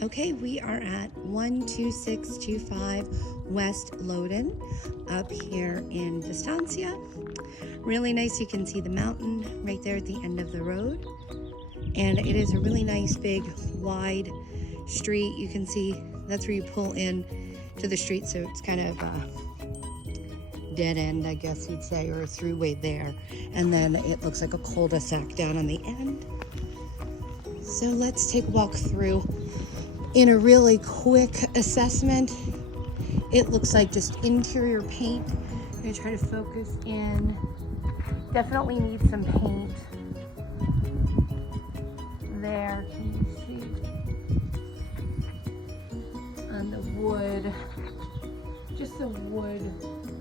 Okay, we are at 12625 West Loden up here in Vistancia. Really nice. You can see the mountain right there at the end of the road. And it is a really nice, big, wide street. You can see that's where you pull in to the street. So it's kind of a dead end, I guess you'd say, or a throughway there. And then it looks like a cul-de-sac down on the end. So let's take a walk through. In a really quick assessment, it looks like just interior paint. I'm gonna try to focus in. Definitely need some paint there. Can you see? On the wood, just the wood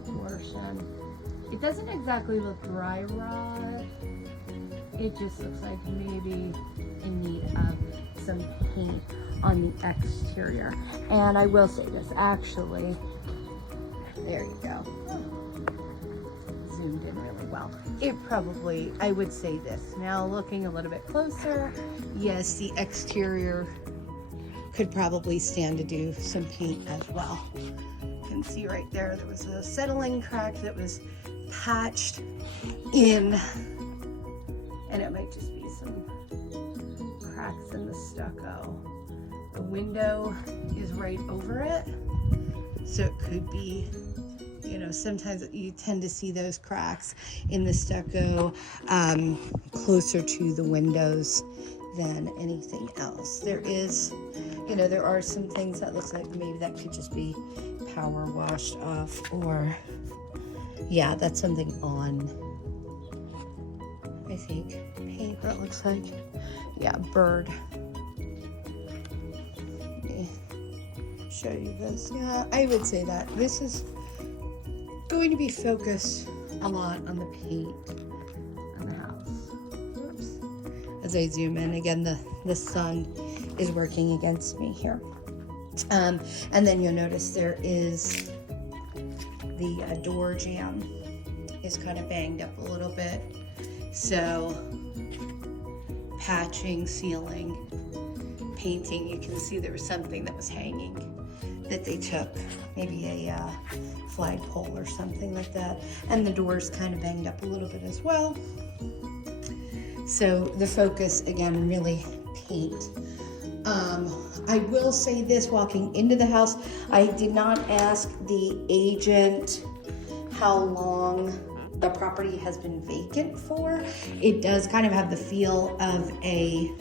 portion. It doesn't exactly look dry rot. It just looks like maybe in need of some paint on the exterior. And I will say this, actually, there you go. Zoomed in really well. It probably, I would say this. Now looking a little bit closer, yes, the exterior could probably stand to do some paint as well. You can see right there, there was a settling crack that was patched in, and it might just be some cracks in the stucco. The window is right over it, so it could be, you know, sometimes you tend to see those cracks in the stucco closer to the windows than anything else. There is, you know, there are some things that looks like maybe that could just be power washed off, or yeah, that's something on, I think, paint that looks like, yeah, bird. Show you this. Yeah, I would say that this is going to be focused a lot on the paint on the house. Oops. As I zoom in again, the sun is working against me here. And then you'll notice there is the door jamb is kind of banged up a little bit. So patching, sealing, painting, you can see there was something that was hanging that they took, maybe a flagpole or something like that. And the door's kind of banged up a little bit as well. So the focus, again, really paint. I will say this, walking into the house, I did not ask the agent how long the property has been vacant for. It does kind of have the feel of a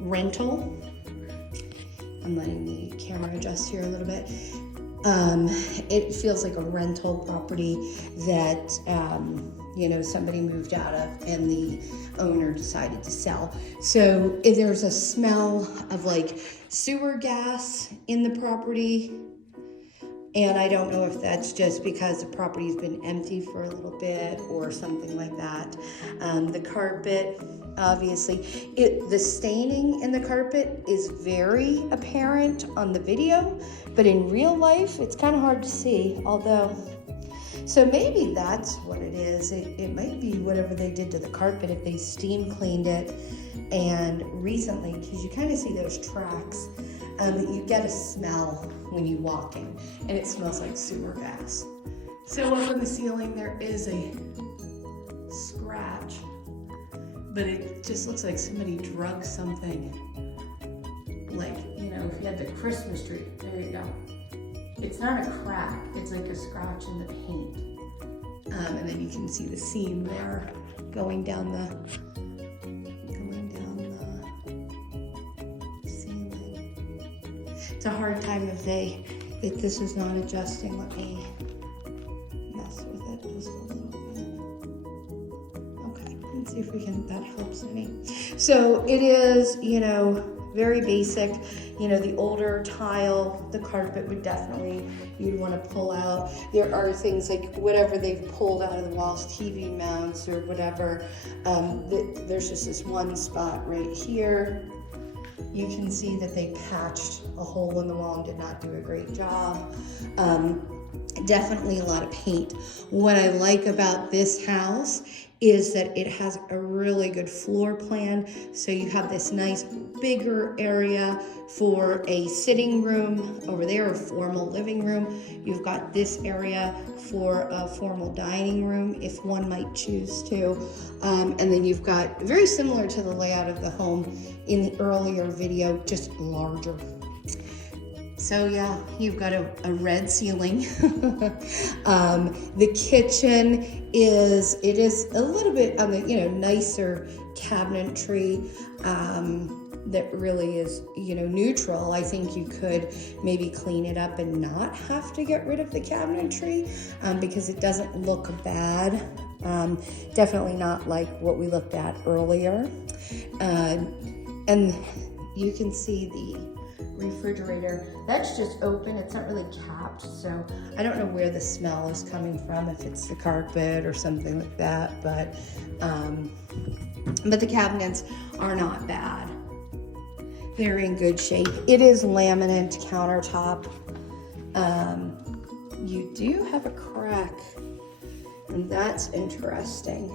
rental. I'm letting the camera adjust here a little bit. It feels like a rental property that, you know, somebody moved out of and the owner decided to sell. So there's a smell of like sewer gas in the property. And I don't know if that's just because the property's been empty for a little bit or something like that. The carpet, obviously, the staining in the carpet is very apparent on the video, but in real life, it's kind of hard to see, although, so maybe that's what it is. It might be whatever they did to the carpet, if they steam cleaned it, and recently, because you kind of see those tracks, you get a smell when you walk in, and it smells like sewer gas. So up on the ceiling, there is a scratch, but it just looks like somebody drug something. Like, you know, if you had the Christmas tree, there you go. It's not a crack, it's like a scratch in the paint. And then you can see the seam there going down the ceiling. It's a hard time if this is not adjusting. Let me mess with it just a little bit. Okay, let's see if that helps me. So it is, you know, very basic. You know, the older tile, the carpet would definitely, you'd want to pull out. There are things like whatever they've pulled out of the walls, TV mounts or whatever. There's just this one spot right here. You can see that they patched a hole in the wall and did not do a great job. Definitely a lot of paint. What I like about this house is that it has a really good floor plan. So you have this nice bigger area for a sitting room over there, a formal living room. You've got this area for a formal dining room if one might choose to. And then you've got, very similar to the layout of the home in the earlier video, just larger. So yeah, you've got a red ceiling. The kitchen is a little bit on the nicer cabinetry that really is neutral. I think you could maybe clean it up and not have to get rid of the cabinetry because it doesn't look bad. Definitely not like what we looked at earlier. And you can see the refrigerator. That's just open. It's not really capped, so I don't know where the smell is coming from, if it's the carpet or something like that, but the cabinets are not bad. They're in good shape. It is laminate countertop. You do have a crack, and that's interesting.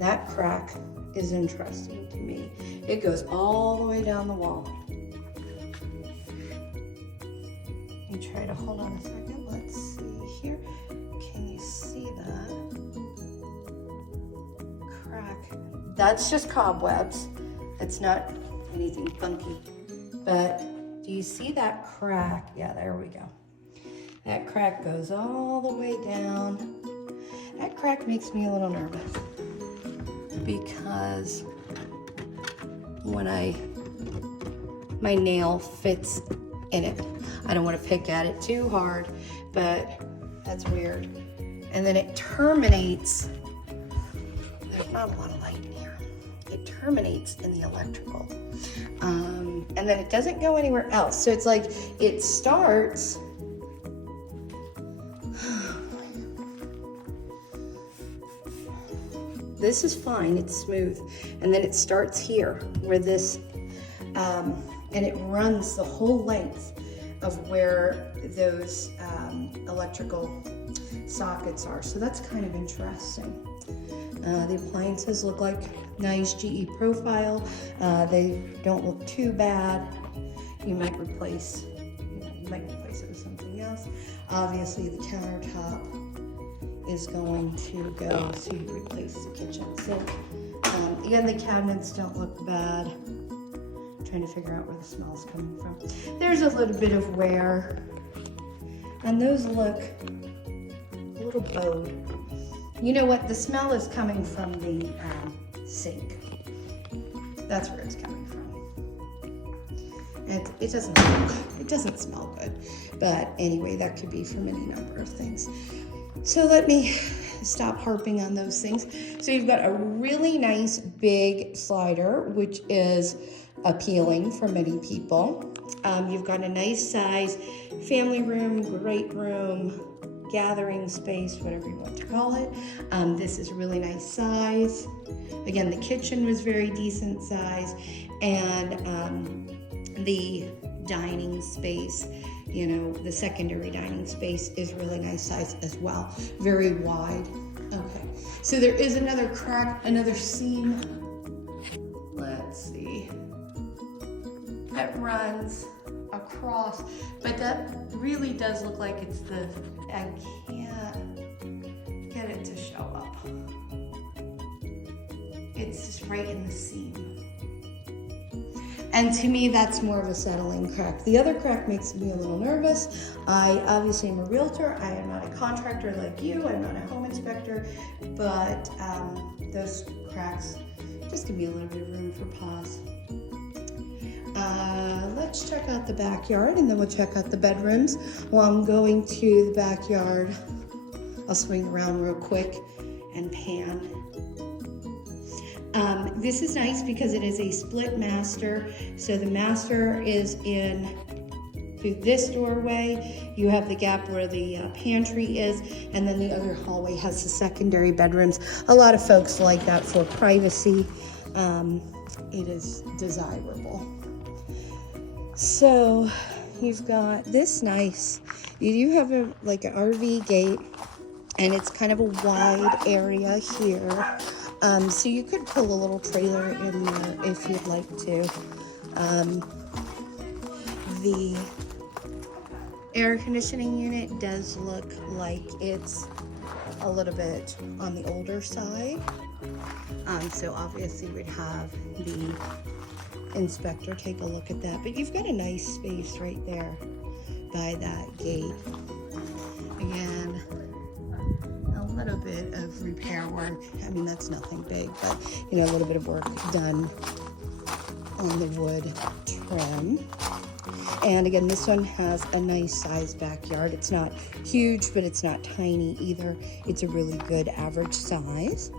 That crack is interesting to me. It goes all the way down the wall. You try to hold on a second. Let's see here. Can you see that crack? That's just cobwebs. It's not anything funky. But do you see that crack? Yeah, there we go. That crack goes all the way down. That crack makes me a little nervous because when my nail fits in it. I don't want to pick at it too hard, but that's weird. And then it terminates, there's not a lot of light in here. It terminates in the electrical. And then it doesn't go anywhere else. So it's like, it starts, this is fine, it's smooth. And then it starts here where this, and it runs the whole length of where those electrical sockets are. So that's kind of interesting. The appliances look like nice GE profile. They don't look too bad. You might replace it with something else. Obviously the countertop is going to go, so you replace the kitchen. So again, the cabinets don't look bad. Trying to figure out where the smell's coming from. There's a little bit of wear, and those look a little bowed. You know what? The smell is coming from the sink. That's where it's coming from. And it doesn't smell good. But anyway, that could be from any number of things. So let me stop harping on those things. So you've got a really nice big slider, which is appealing for many people. You've got a nice size family room, great room, gathering space, whatever you want to call it. This is a really nice size. Again, the kitchen was very decent size, and the dining space, the secondary dining space is really nice size as well. Very wide. Okay, so there is another crack, another seam. Let's see. That runs across, but that really does look like it's I can't get it to show up. It's just right in the seam. And to me, that's more of a settling crack. The other crack makes me a little nervous. I obviously am a realtor. I am not a contractor like you. I'm not a home inspector, but those cracks just give me a little bit of room for pause. Let's check out the backyard, and then we'll check out the bedrooms. While I'm going to the backyard, I'll swing around real quick and pan. This is nice because it is a split master. So the master is in through this doorway. You have the gap where the pantry is, and then the other hallway has the secondary bedrooms. A lot of folks like that for privacy. It is desirable. So you've got this nice, you do have like an RV gate And it's kind of a wide area here. So you could pull a little trailer in there if you'd like to. The air conditioning unit does look like it's a little bit on the older side. So obviously we'd have the inspector take a look at that. But you've got a nice space right there by that gate. Again, a little bit of repair work. I mean, that's nothing big, but you know, a little bit of work done on the wood trim. And again, this one has a nice sized backyard. It's not huge, but it's not tiny either. It's a really good average size.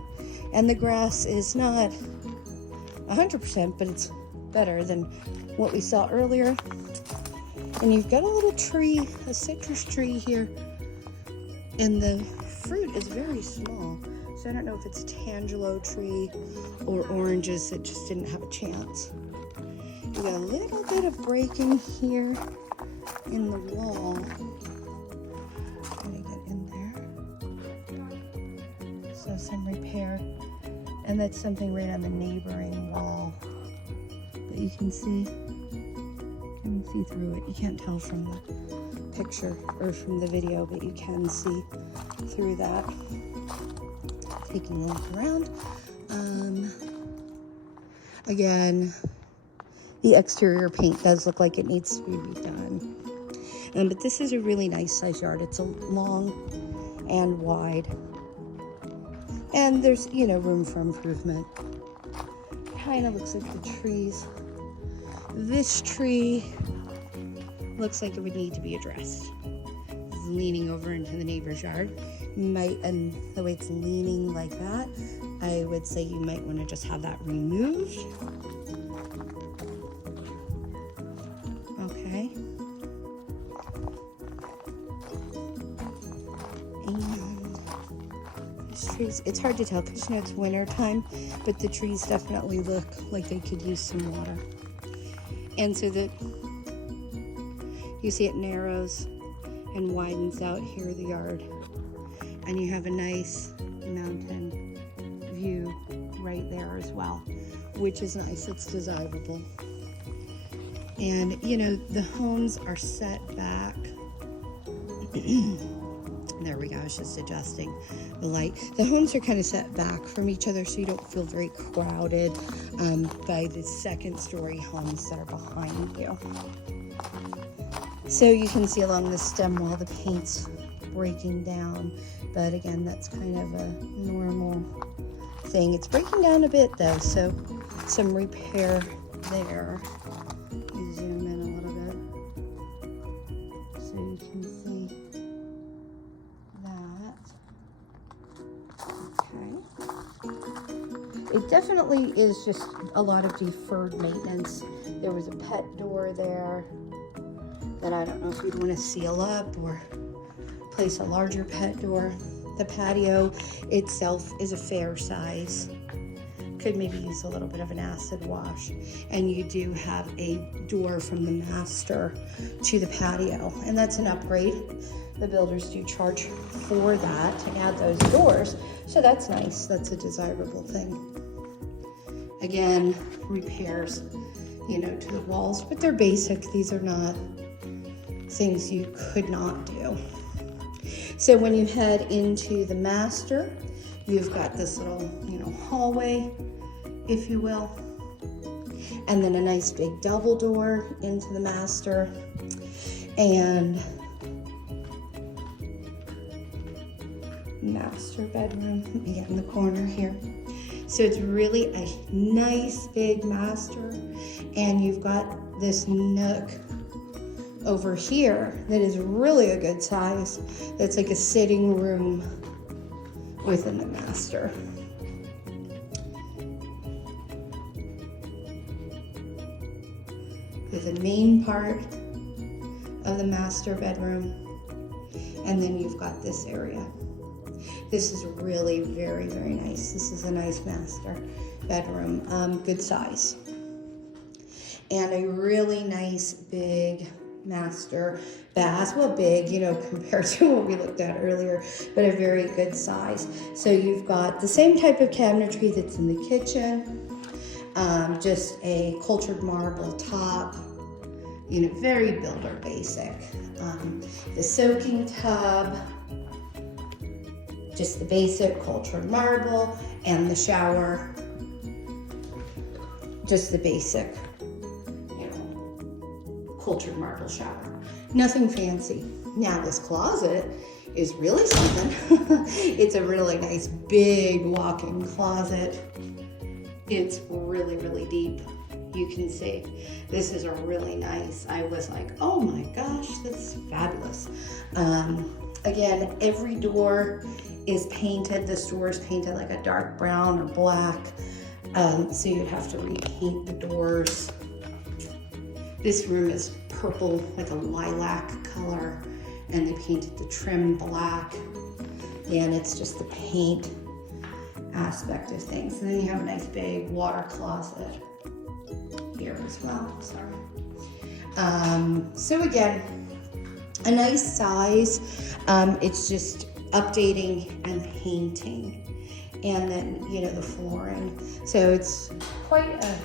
And the grass is not 100%, but it's better than what we saw earlier. And you've got a little tree, a citrus tree here. And the fruit is very small. So I don't know if it's a tangelo tree or oranges that just didn't have a chance. You got a little bit of breaking here in the wall. Trying to get in there. So some repair. And that's something right on the neighboring wall that you can see. You can see through it. You can't tell from the picture or from the video, but you can see through that. Taking a look around. Again, the exterior paint does look like it needs to be redone. But this is a really nice size yard. It's a long and wide. And there's, you know, room for improvement. Kind of looks like the trees. This tree looks like it would need to be addressed. It's leaning over into the neighbor's yard. And the way it's leaning like that, I would say you might want to just have that removed. Okay. And these trees, it's hard to tell because, you know, it's winter time, but the trees definitely look like they could use some water. And so you see it narrows and widens out here, the yard. And you have a nice mountain view right there as well, which is nice. It's desirable. And, you know, the homes are set back. There we go. I was just adjusting the light. The homes are kind of set back from each other so you don't feel very crowded by the second story homes that are behind you. So you can see along the stem wall the paint's breaking down. But again, that's kind of a normal thing. It's breaking down a bit though, so some repair there. You zoom in a little bit so you can see that. Okay. It definitely is just a lot of deferred maintenance. There was a pet door there that I don't know if you'd want to seal up or place a larger pet door. The patio itself is a fair size. Could maybe use a little bit of an acid wash. And you do have a door from the master to the patio, and that's an upgrade. The builders do charge for that to add those doors, so that's nice. That's a desirable thing. Again, repairs, you know, to the walls, but they're basic. These are not things you could not do. So when you head into the master, you've got this little, you know, hallway, if you will, and then a nice big double door into the master, and master bedroom. Let me get in the corner here. So it's really a nice big master, and you've got this nook over here that is really a good size. That's like a sitting room within the master. The main part of the master bedroom, and then you've got this area. This is really very, very nice. This is a nice master bedroom, good size. And a really nice big master bath. Well, big, you know, compared to what we looked at earlier, but a very good size. So you've got the same type of cabinetry that's in the kitchen, just a cultured marble top, you know, very builder basic. The soaking tub, just the basic cultured marble, and the shower, just the basic, you know, cultured marble shower. Nothing fancy. Now this closet is really something. It's a really nice big walk-in closet. It's really, really deep. You can see this is a really nice, I was like, oh my gosh, that's fabulous. Again, every door is painted. This door is painted like a dark brown or black. So you'd have to repaint the doors. This room is purple, like a lilac color, and they painted the trim black. And it's just the paint aspect of things. And then you have a nice big water closet here as well, sorry. So again, a nice size. It's just updating and painting. And then, you know, the flooring. So it's quite a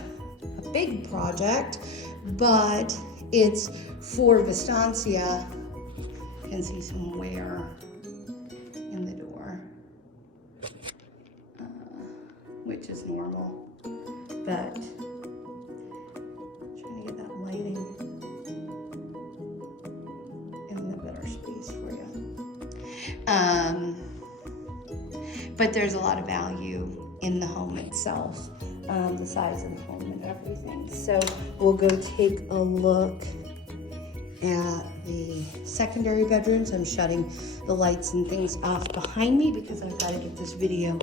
big project, but it's for Vistancia. You can see some wear in the door, which is normal, but trying to get that lighting in the better space for you. But there's a lot of value in the home itself, the size of the home and everything. So we'll go take a look at the secondary bedrooms. I'm shutting the lights and things off behind me because I've got to get this video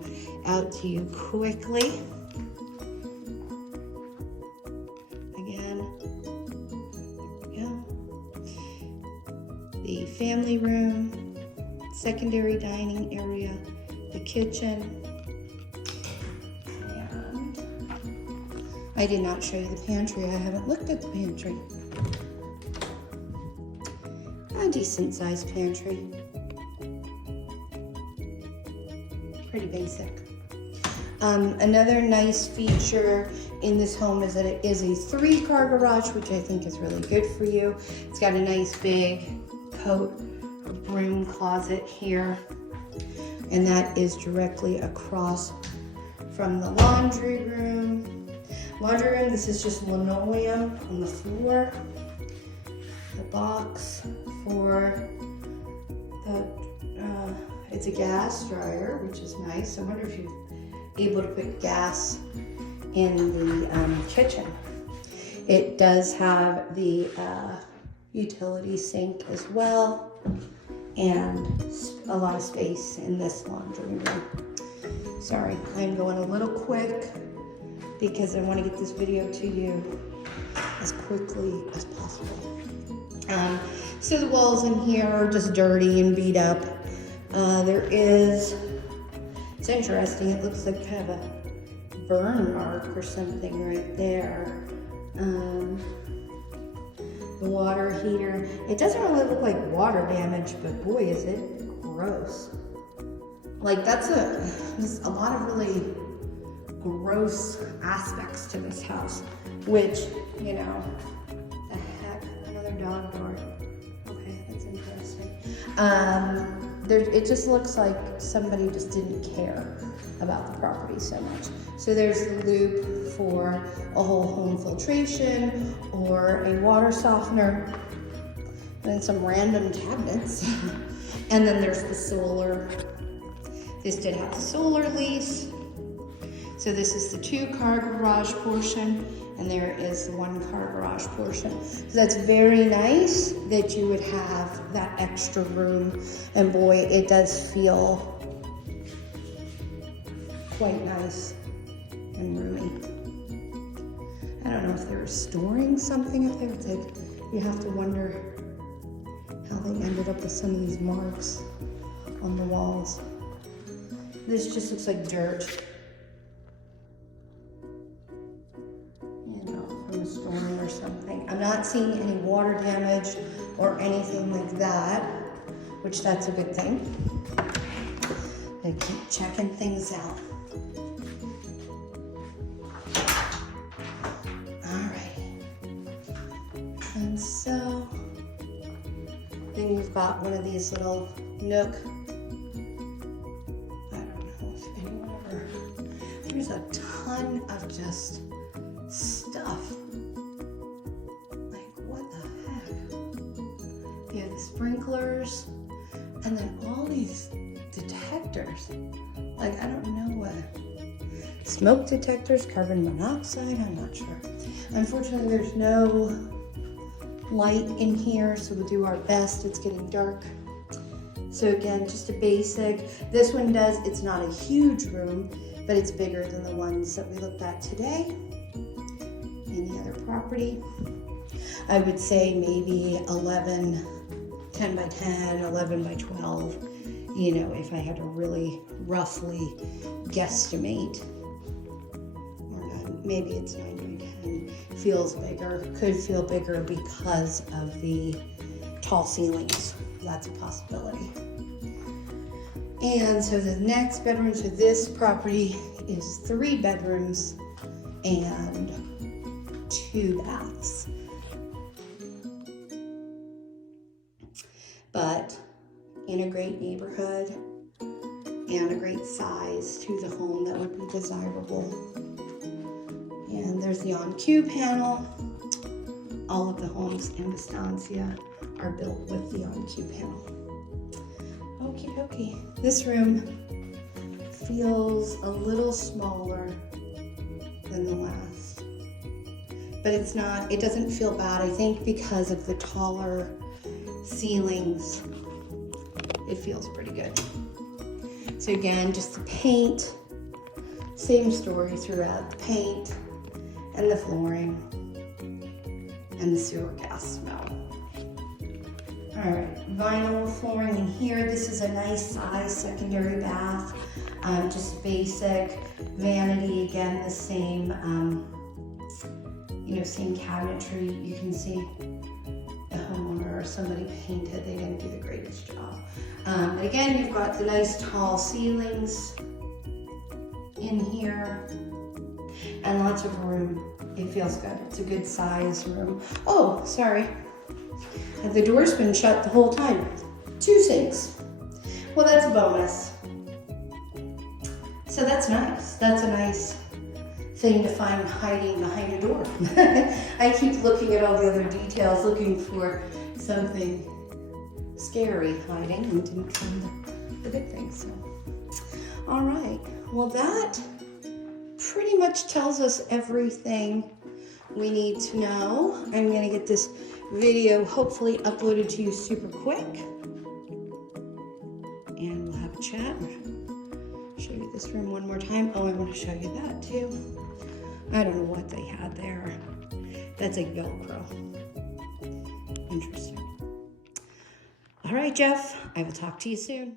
out to you quickly. Again, there we go. The family room, secondary dining area, the kitchen, and I did not show you the pantry. I haven't looked at the pantry. A decent sized pantry. Pretty basic. Another nice feature in this home is that it is a 3-car garage, which I think is really good for you. It's got a nice big coat or broom closet here. And that is directly across from the laundry room. Laundry room, this is just linoleum on the floor. The box for the, it's a gas dryer, which is nice. I wonder if you're able to put gas in the kitchen. It does have the utility sink as well, and a lot of space in this laundry room. Sorry, I'm going a little quick because I want to get this video to you as quickly as possible. So the walls in here are just dirty and beat up. It's interesting, it looks like kind of a burn mark or something right there. The water heater, it doesn't really look like water damage, but boy, is it gross. Like there's a lot of really gross aspects to this house, which, you know, the heck, another dog door. Okay, that's interesting. It just looks like somebody just didn't care about the property so much. So there's the loop for a whole home filtration or a water softener, and then some random cabinets. And then there's the solar. This did have a solar lease. So this is the 2-car garage portion, and there is the 1-car garage portion. So that's very nice that you would have that extra room. And boy, it does feel quite nice and roomy. I don't know if they were storing something up there. It's like, you have to wonder how they ended up with some of these marks on the walls. This just looks like dirt. You know, from a storm or something. I'm not seeing any water damage or anything like that, which that's a good thing. I keep checking things out. Alright. And so, then you've got one of these little nook. I don't know if anyone ever, there's a ton of just stuff. Like, what the heck? You have the sprinklers, and then all these detectors. Like, I don't know what. Smoke detectors, carbon monoxide, I'm not sure. Unfortunately, there's no light in here, so we'll do our best. It's getting dark. So again, just a basic. This one does, it's not a huge room, but it's bigger than the ones that we looked at today. Any other property? I would say maybe 10 by 10, 11 by 12, you know, if I had to really roughly guesstimate. Or maybe it's 9 by 10. Feels bigger, could feel bigger because of the tall ceilings. That's a possibility. And so the next bedroom, so this property is 3 bedrooms and 2 baths. But in a great neighborhood and a great size to the home that would be desirable. And there's the on-cue panel. All of the homes in Estancia are built with the on-cue panel. Okie dokie. This room feels a little smaller than the last. But it's not, it doesn't feel bad, I think, because of the taller ceilings. It feels pretty good. So again, just the paint, same story throughout. The paint and the flooring and the sewer gas smell. All right, vinyl flooring in here. This is a nice size secondary bath, just basic. Vanity, again, the same, same cabinetry. You can see the homeowner or somebody painted. They didn't do the greatest job. But again, you've got the nice tall ceilings in here and lots of room. It feels good. It's a good size room. Oh, sorry. The door's been shut the whole time. 2 sinks. Well, that's a bonus. So that's nice. That's a nice thing to find hiding behind a door. I keep looking at all the other details, looking for something scary hiding, and didn't find the good things. So, all right. Well, that pretty much tells us everything we need to know. I'm going to get this video hopefully uploaded to you super quick, and we'll have a chat. Show you this room one more time. Oh, I want to show you that too. I don't know what they had there. That's a Velcro. Interesting. All right, Jeff, I will talk to you soon.